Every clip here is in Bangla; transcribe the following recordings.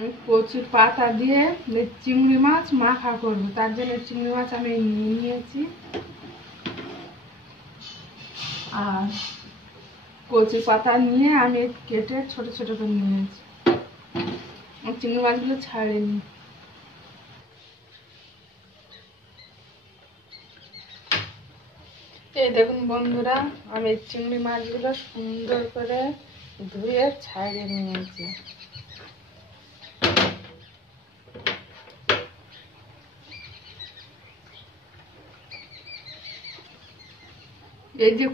আমি কচুর পাতা দিয়ে চিংড়ি মাছ মাখা করবো, তার জন্য চিংড়ি মাছ আমি নিয়ে নিয়েছি আর কচুর পাতা নিয়ে আমি কেটে ছোট ছোট করে নিয়েছি। চিংড়ি মাছগুলো ছাড়িনি। এই দেখুন বন্ধুরা, আমি চিংড়ি মাছগুলো সুন্দর করে ধুয়ে ছাড়িয়ে নিয়েছি। এই যে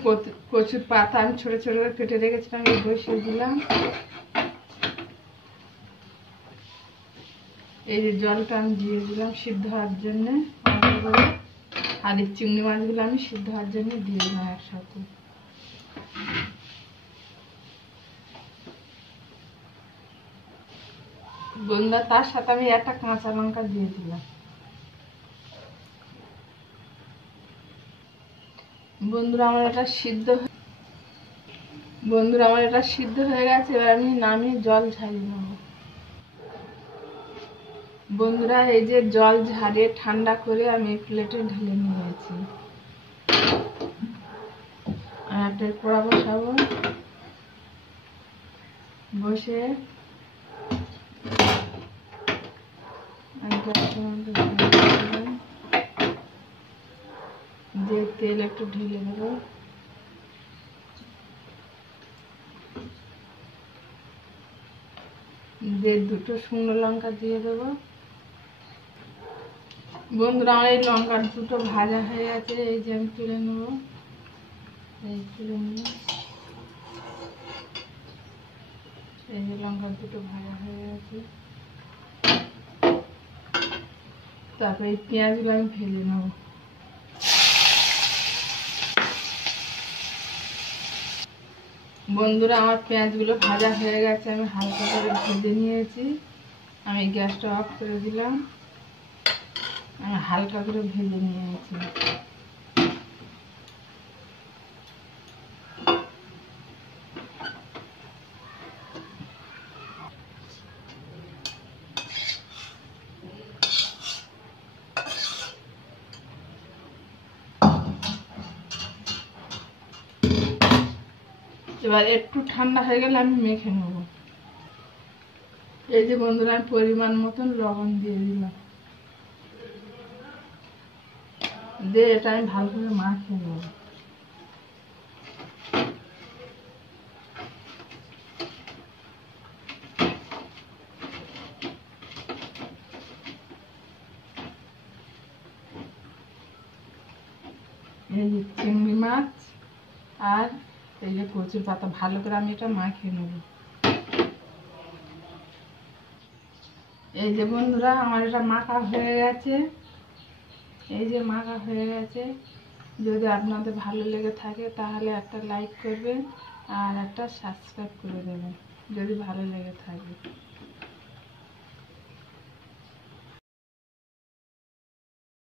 কচুর পাতা আমি ছোট ছোট করে কেটে রেখেছিলাম, এই বসিয়ে দিলাম। এই যে জলটা আমি দিয়ে দিলাম সিদ্ধ হওয়ার জন্য, আর এই চিংড়ি মাছগুলো আমি সিদ্ধ হওয়ার জন্য দিয়ে দিলাম একসাথে। বন্ধুরা, তার সাথে আমি একটা কাঁচা লঙ্কা দিয়ে দিলাম। বন্ধুরা, আমার এটা সিদ্ধ হয়ে গেছে। এবার আমি নামিয়ে জল ঝারিয়ে নেব। বন্ধুরা, এই যে জল ঝারিয়ে ঠান্ডা করে আমি প্লেটে ঢেলে নিয়েছি। আর একটা কড়া বসাবো, বসে যে তেল একটু ঢেলে দেবো। দুটো শুকনো লঙ্কা দিয়ে দেবো। বন্ধুরা, আমার এই লঙ্কার দুটো ভাজা হয়ে গেছে। এই যে আমি তুলে নেব, এই তুলে নেব। এই যে লঙ্কার দুটো ভাজা হয়ে গেছে। তারপরে এই পেঁয়াজগুলো আমি ভেজে নেব। বন্ধুরা, আমার পেঁয়াজগুলো ভাজা হয়ে গেছে, আমি হালকা করে ভেজে নিয়েছি। আমি গ্যাসটা অফ করে দিলাম। আমি হালকা করে ভেজে নিয়েছি। এবার একটু ঠান্ডা হয়ে গেলে আমি মেখে নেব। এই যে বন্ধুরা, আমি পরিমাণ মতন লবণ দিয়ে দিলাম। দিয়ে এটা আমি ভালো করে মাখিয়ে নেব। এই যে চিংড়ি মাছ আর এই যে কচুর পাতা ভালো করে আমি এটা মাখিয়ে নেব। এই যে বন্ধুরা, আমার এটা মাখা হয়ে গেছে। এই যে মাখা হয়ে গেছে। যদি আপনাদের ভালো লেগে থাকে তাহলে একটা লাইক করবেন আর একটা সাবস্ক্রাইব করে দেবেন যদি ভালো লেগে থাকে।